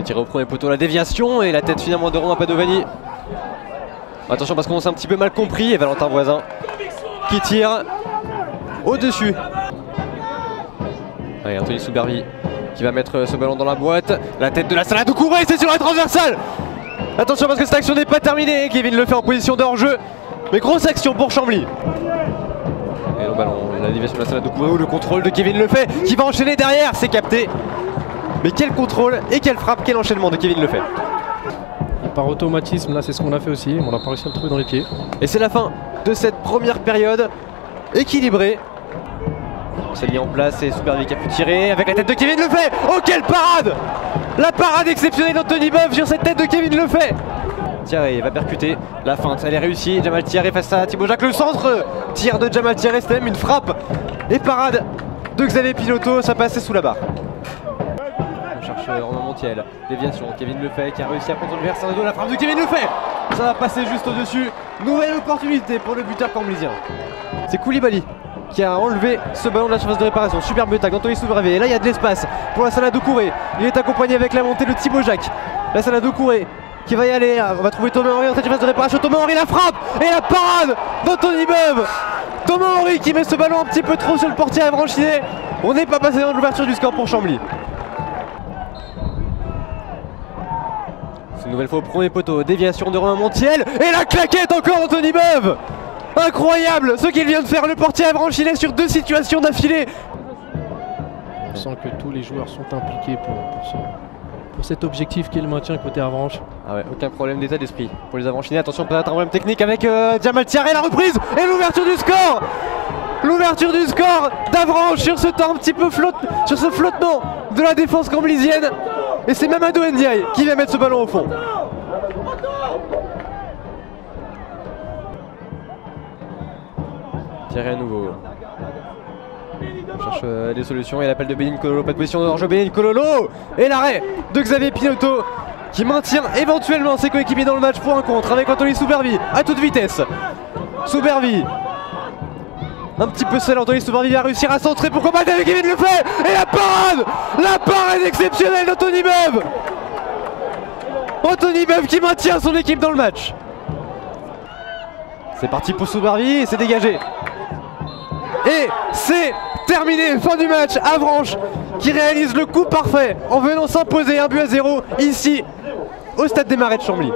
C'est tiré au premier poteau, la déviation et la tête finalement de Romain Padovani. Attention parce qu'on s'est un petit peu mal compris et Valentin Voisin qui tire au-dessus. Allez, Anthony Soubervi qui va mettre ce ballon dans la boîte. La tête de la Salah Doucouré, c'est sur la transversale. Attention parce que cette action n'est pas terminée. Kevin le fait en position de hors-jeu. Mais grosse action pour Chambly. Et le ballon, la déviation de la Salah Doucouré, le contrôle de Kevin Lefebvre qui va enchaîner derrière, c'est capté. Mais quel contrôle et quelle frappe, quel enchaînement de Kevin Lefebvre. Par automatisme, là c'est ce qu'on a fait aussi, on n'a pas réussi à le trouver dans les pieds. Et c'est la fin de cette première période équilibrée. C'est mis en place et Soubervi qui a pu tirer avec la tête de Kevin Lefebvre. Oh quelle parade! La parade exceptionnelle d'Anthony Boeuf sur cette tête de Kevin Lefebvre. Thierry va percuter, la feinte elle est réussie, Jamal Thierry face à Thibaut Jacques, le centre, tir de Jamal Thierry, c'était même une frappe et parade de Xavier Piloto, ça passait sous la barre. On cherche Romain Montiel, déviation, Kevin Lefebvre qui a réussi à prendre le versant de dos, la frappe de Kevin Lefebvre. Ça va passer juste au-dessus, nouvelle opportunité pour le buteur camblisien. C'est Koulibaly qui a enlevé ce ballon de la surface de réparation. Superbe tac d'Anthony Soubervi. Et là il y a de l'espace pour la Salah Doucouré. Il est accompagné avec la montée de Thibaut Jacques. La Salah Doucouré qui va y aller. On va trouver Thomas Henry en surface de réparation. Thomas Henry la frappe et la parade d'Anthony Boeuf. Thomas Henry qui met ce ballon un petit peu trop sur le portier à Branchinet. On n'est pas passé dans l'ouverture du score pour Chambly. C'est une nouvelle fois au premier poteau. Déviation de Romain Montiel. Et la claquette encore d'Anthony Boeuf. Incroyable ce qu'il vient de faire, le portier à Branchinet sur deux situations d'affilée. On sent que tous les joueurs sont impliqués pour cet objectif qui est le maintien côté Avranches. Ah ouais, aucun problème d'état d'esprit pour les Avranchinais. Attention, peut-être un problème technique avec Jamal Thierry, la reprise et l'ouverture du score. L'ouverture du score d'Avranches sur ce temps un petit peu sur ce flottement de la défense camblisienne. Et c'est Mamadou Ndiaye qui vient mettre ce ballon au fond. Thierry à nouveau. On cherche des solutions et l'appel de Benin Kololo, pas de position de hors-jeu, Benin Kololo et l'arrêt de Xavier Piloto qui maintient éventuellement ses coéquipiers dans le match pour un contre avec Anthony Soubervi à toute vitesse. Soubervi un petit peu seul, Anthony Soubervi va réussir à centrer pour combattre avec Kevin Lefebvre et la parade exceptionnelle d'Anthony Boeuf. Anthony Boeuf qui maintient son équipe dans le match. C'est parti pour Soubervi et c'est dégagé. Et c'est terminé, fin du match. Avranches qui réalise le coup parfait en venant s'imposer 1-0 ici au stade des Marais de Chambly.